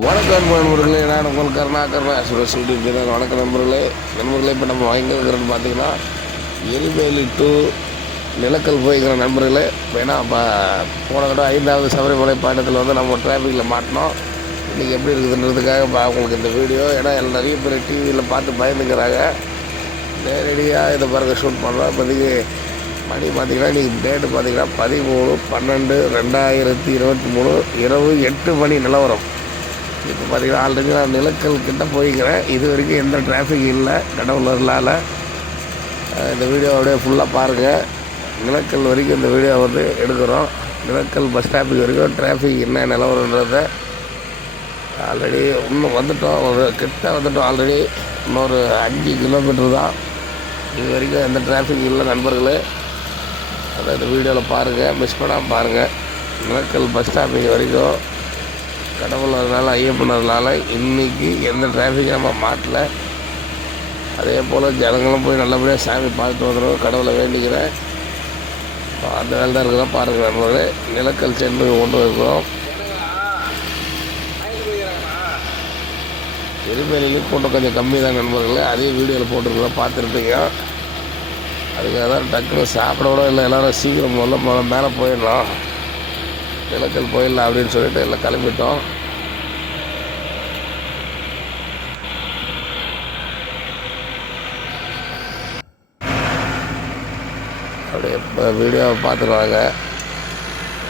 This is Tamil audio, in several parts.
வணக்கம் நண்பர்களே, நான் உங்கள் கருணா சுரேஷ் யூடியூப் சேனல். வணக்கம் நண்பர்களே. இப்போ நம்ம வாங்கிக்கிறோன்னு பார்த்தீங்கன்னா எரிமேலி டு நிலக்கல் போய்க்கிற நண்பர்களே. ஏன்னா போன தடவை 5வது சபரிமலை பயணத்தில் வந்து நம்ம டிராஃபிக்கில் மாட்டினோம். இன்றைக்கி எப்படி இருக்குதுன்றதுக்காக உங்களுக்கு இந்த வீடியோ. ஏன்னா நிறைய பேர் டிவியில் பார்த்து பயந்துக்கிறாங்க. நேரடியாக இதை பாருங்கள் ஷூட் பண்ணுறோம். இப்போதைக்கு மணி பார்த்திங்கன்னா இன்றைக்கி டேட்டு பார்த்திங்கன்னா 13/12/2023 இரவு 8 மணி நிலவரம். இப்போ பார்த்திங்கன்னா ஆல்ரெடி நான் நிலக்கல் கிட்டே போய்க்கிறேன். இது வரைக்கும் எந்த டிராஃபிக் இல்லை கடவுளர்களால். இந்த வீடியோ அப்படியே ஃபுல்லாக பாருங்கள். நிலக்கல் வரைக்கும் இந்த வீடியோ வந்து எடுக்கிறோம். நிலக்கல் பஸ் ஸ்டாப்புக்கு வரைக்கும் டிராஃபிக் என்ன நிலவரன்றதை ஆல்ரெடி இன்னும் வந்துவிட்டோம். ஒரு கிட்ட வந்துவிட்டோம். ஆல்ரெடி இன்னொரு 5 கிலோமீட்டர் தான். இது வரைக்கும் எந்த டிராஃபிக் இல்லை நண்பர்களே. அதை இந்த வீடியோவில் பாருங்கள், மிஸ் பண்ணாமல் பாருங்கள். நிலக்கல் பஸ் ஸ்டாப்பிங் வரைக்கும் கடவுளர்னால ஐயப்பனதுனால இன்றைக்கி எந்த டிராஃபிக்கும் நம்ம மாட்டல. அதே போல் ஜனங்களும் போய் நல்லபடியாக சாமி பார்த்துட்டு வந்துடும் கடவுளை வேண்டிக்கிறேன். அந்த வேலை தான் இருக்கிறோம். பாருங்கள் நண்பர்களே, நிலக்கல் சென்று கொண்டு இருக்கிறோம். எரிமேலிலையும் கூட்டம் கொஞ்சம் கம்மி தான் நண்பர்களே. அதே வீடியோவில் போட்டுருக்கிறோம், பார்த்துருப்பீங்க. அதுக்காக தான் டக்குன்னு சாப்பிட கூட இல்லை. எல்லோரும் சீக்கிரம் முதல்ல மேலே போயிடலாம், நிலக்கல் போயிடலாம் அப்படின்னு சொல்லிட்டு எல்லாம் கிளம்பிட்டோம். அப்படியே இப்போ வீடியோவை பார்த்துருவாங்க,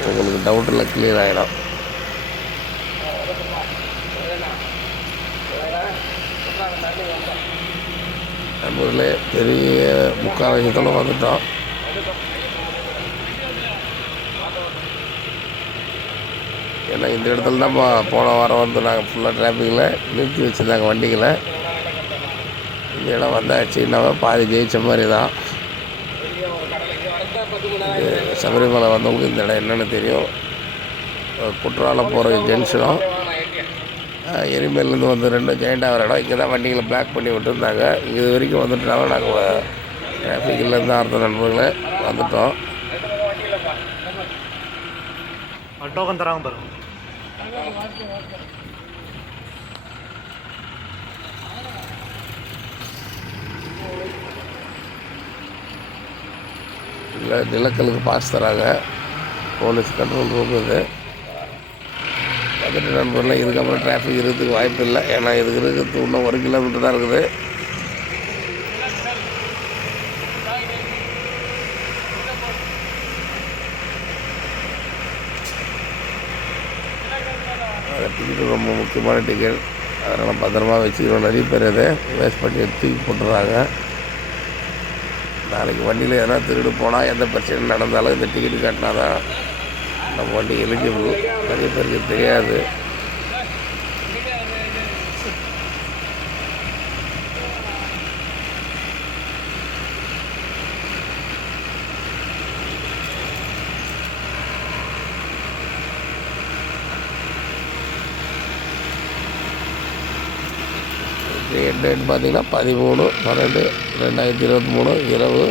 உங்களுக்கு டவுட்டில் கிளியர் ஆகிடும். நண்பர்களே, பெரிய முக்கால்வாசியத்தோடு வந்துட்டோம். ஏன்னா இந்த இடத்துல தான் போன வாரம் வந்து நாங்கள் ஃபுல்லாக டிராஃபிக்கில் நிறுத்தி வச்சுருந்தாங்க வண்டிகளை. இந்த இடம் வந்தாச்சு, நம்ம பாதி ஜெயித்த மாதிரி தான். சபரிமலை வந்தவங்களுக்கு இந்த இடம் என்னென்னு தெரியும். குற்றாலம் போகிற ஜென்ஷனும் எரிமேலேருந்து வந்து 2 ஜாயிண்ட் ஆகிற இடம். இங்கே தான் வண்டிகளை பிளாக் பண்ணி விட்டுருந்தாங்க. இது வரைக்கும் வந்துட்டனால நாங்கள் டிராஃபிக்கில் இருந்து அர்த்தம் நண்பர்களே வந்துட்டோம். டோக்கன் தராங்க பாருங்க. இல்லை, நிலக்கலுக்கு பாஸ் தராங்க. போலீஸ் கண்ட்ரோல் ரூம் இது. வந்துட்டு நண்பர்களே, இதுக்கப்புறம் டிராஃபிக் இருக்கிறதுக்கு வாய்ப்பு இல்லை. ஏன்னா இதுக்கு இருக்கிறது இன்னும் 1 கிலோமீட்டர் தான் இருக்குது. டிக்கெட்டு ரொம்ப முக்கியமான டிக்கெட். அதனால் பத்திரமா வச்சுக்கிறோம். நிறைய பேர் இதை வேஸ்ட் பண்ணி தூக்கி போட்டுறாங்க. நாளைக்கு வண்டியில் எதனா திருடு போனால் எந்த பிரச்சனையும் நடந்தாலும் இந்த டிக்கெட்டு காட்டினா தான் நம்ம வண்டி எலிஜிபிள். நிறைய பேருக்கு தெரியாது. டேட் பார்த்திங்கன்னா 13/12/2023 இரவு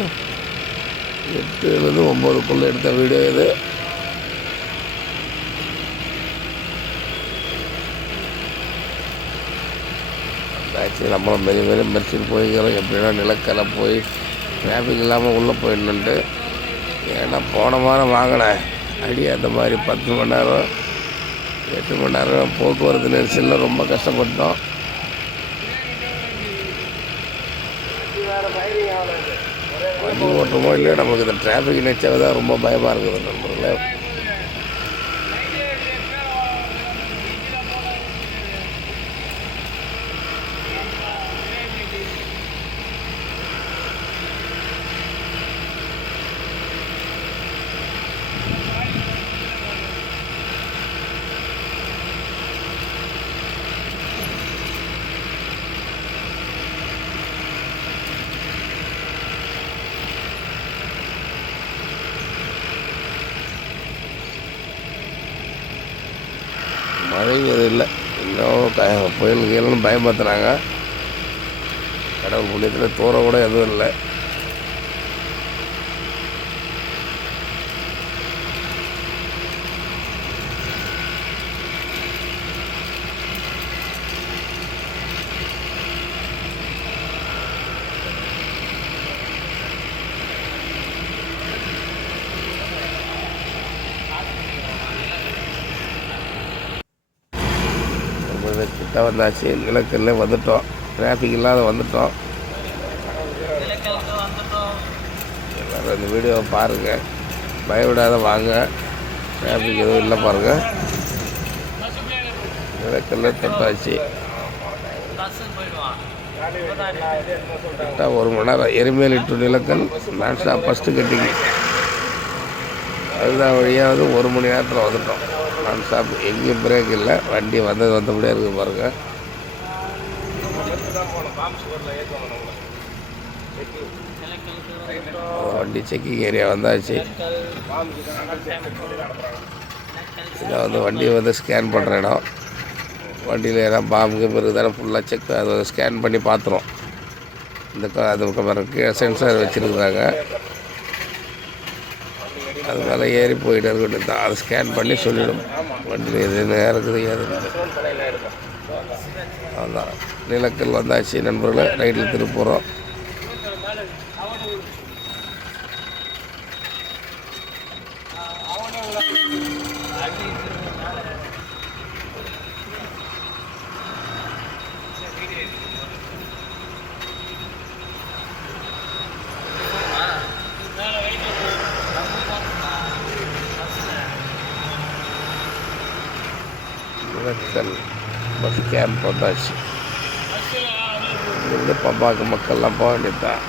8லேருந்து 9க்குள்ளே எடுத்த வீடியோ இது. ஆக்சுவலி நம்மளும் மெரிய மெரிச்சிட்டு போய்க்கிறோம். எப்படின்னா நிலக்கலை போய் டிராஃபிக் இல்லாமல் உள்ளே போயிடணுன்ட்டு. ஏன்னா போன வாரம் வாங்கினேன் அடி அந்த மாதிரி 10 மணி நேரம் 8 மணி நேரம் போக்குவரத்து நெரிசலில் ரொம்ப கஷ்டப்பட்டோம். வண்டி ஓட்டுறமோ இல்லையோ நமக்கு இந்த டிராஃபிக் நினைச்சாவே தான் ரொம்ப பயமாக இருக்குது நண்பர்களே. மழைங்கிறது இல்லை. இன்னும் புயல் கீழன்னு பயன்படுத்துகிறாங்க. கடவுள் புண்ணியத்தில் தூர கூட எதுவும் இல்லை. கிட்ட வந்தாச்சு. நிலக்கல்ல வந்துட்டோம். டிராஃபிக் இல்லாத வந்துட்டோம். எல்லோரும் இந்த வீடியோவை பாருங்கள், பயவிடாத வாங்க. டிராஃபிக் எதுவும் இல்லை பாருங்கள். நிலக்கல்ல தொட்டாச்சு. கரெக்டாக 1 மணி நேரம். எரிமேலி டு நிலக்கல் நான் ஸ்டாப் ஃபஸ்ட்டு கட்டிங். அதுதான் வழியாவது 1 மணி நேரத்தில் வந்துட்டோம். நான் ஸ்டாப், எங்கேயும் பிரேக் இல்லை. வண்டி வந்தபடியே இருக்குது பாருங்கள். வண்டி செக்கிங் ஏரியா வந்தாச்சு. இதை வண்டியை ஸ்கேன் பண்ணுற இடம். வண்டியில் ஏதாவது பாம்புக்கு பிறகு தானே ஃபுல்லாக செக் அதை ஸ்கேன் பண்ணி பார்த்துரும். அது கீழே சென்சார் வச்சுருக்குறாங்க. அது மேலே ஏறி போயிட்டு இருக்கட்டும் தான். அதை ஸ்கேன் பண்ணி சொல்லிவிடும் வண்டியில் எது என்ன இருக்குது ஏது. அதுதான் நிலக்கல் வந்தாச்சு நண்பர்களை. ரைட்டில் திரும்ப போகிறோம். நிலக்கல் பஸ் கேம்ப் வந்தாச்சு. இருந்து பம்பாக்கு மக்கள்லாம் போக வேண்டியதுதான்.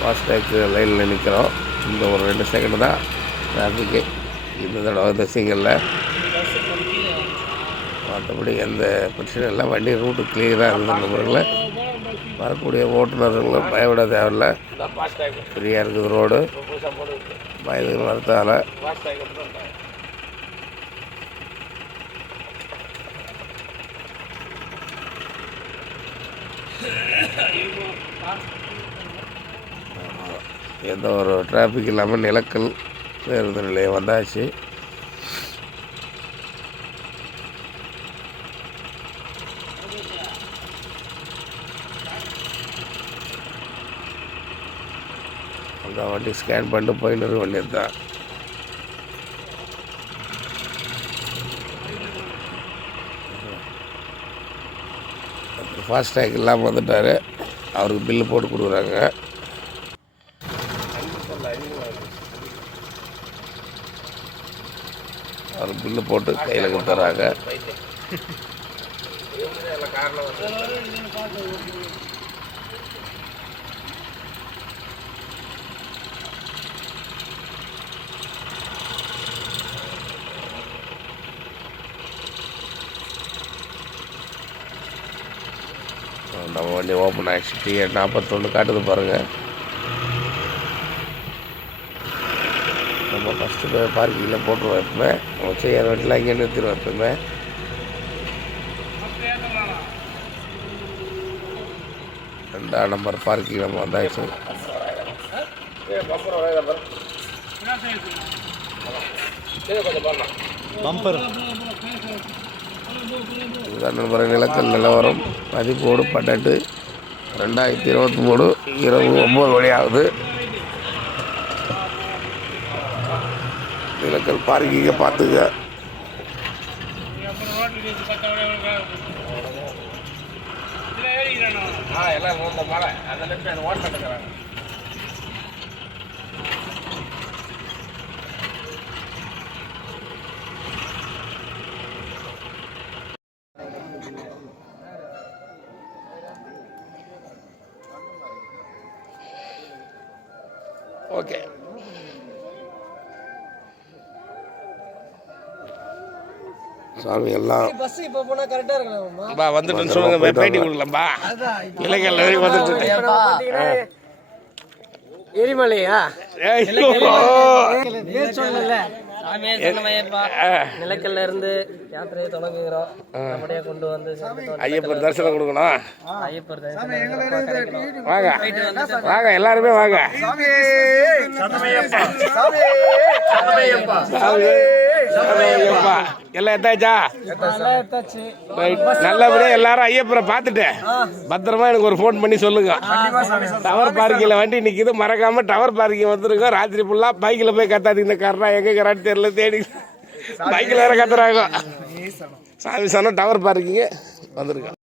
ஃபாஸ்டேக் லைனில் நிற்கிறோம். இந்த ஒரு 2 செகண்ட் தான் டிராஃபிக்கு இந்த தடவை இந்த சிங்கிளில். மற்றபடி எந்த பிரச்சனையும் இல்லை. வண்டி ரூட்டு கிளியராக இருக்குது நண்பர்களை. வரக்கூடிய ஓட்டுநர்களும் பயப்பட தேவையில்லை. ஃப்ரீயாக இருக்குது ரோடு. பயந்து வரத்தால் எந்த ஒரு டிராஃபிக் இல்லாமல் நிலக்கல் பேருந்து நிலையம் வந்தாச்சு. அந்த வண்டி ஸ்கேன் பண்ணிட்டு போயின்னு இருக்க வேண்டியது தான். ஃபாஸ்டேக் இல்லாமல் வந்துட்டார். அவருக்கு பில்லு போட்டு கொடுக்குறாங்க. அவர் பில்லு போட்டு கையில் கொடுத்துட்றாங்க. நம்ம வண்டி ஓப்பன் ஆகிடுச்சு. T841 காட்டுது பாருங்கள். நம்ம ஃபஸ்ட்டு போய் பார்க்கிங்கில் போட்டுருவோம். எப்பவுமே நம்ம செய்கிற வண்டியில் இங்கே நிறுத்திடுவோம். எப்பவுமே ரெண்டாம் நம்பர் பார்க்கிங் நம்ம வந்தாச்சு. பம்பர் இதுதான் நண்பர் நிலக்கல் நிலவரம். மதிப்போடு 18/2023 இரவு 9 மணி ஆகுது. நிலக்கல் பார்க்கிங்கை பார்த்துக்க. ஓகே, சாமி எல்லாம் பஸ் இப்போ போனா கரெக்டா இருக்கலாமா? பா வந்துட்டு சொல்லுங்க, பேட்டி கொடுக்கலாம்பா. இலங்கை வந்துட்டு எரிமலையா சொல்லல. நிலக்கல்ல இருந்து யாத்திரையை தொடங்குகிறோம். அப்படியே கொண்டு வந்து ஐயப்பர் தரிசனம் கொடுக்கணும். ஐயப்பர் வாங்க வாங்க எல்லாருமே வாங்க. எல்லாம் எத்தாச்சா? நல்லபடியா எல்லாரும் ஐயப்பரை பார்த்துட்டு பத்திரமா எனக்கு ஒரு ஃபோன் பண்ணி சொல்லுங்க. டவர் பார்க்கிங்ல வண்டி நிக்குது, மறக்காம டவர் பார்க்கிங் வந்துருங்க. ராத்திரி ஃபுல்லா பைக்கில் போய் கத்தாதீங்க. இந்த காரனா எங்க கரான்னு தெரியல, தேடி பைக்கில் வேற கத்துறாங்க. சாமி சொன்ன டவர் பார்க்கிங்க வந்துருங்க.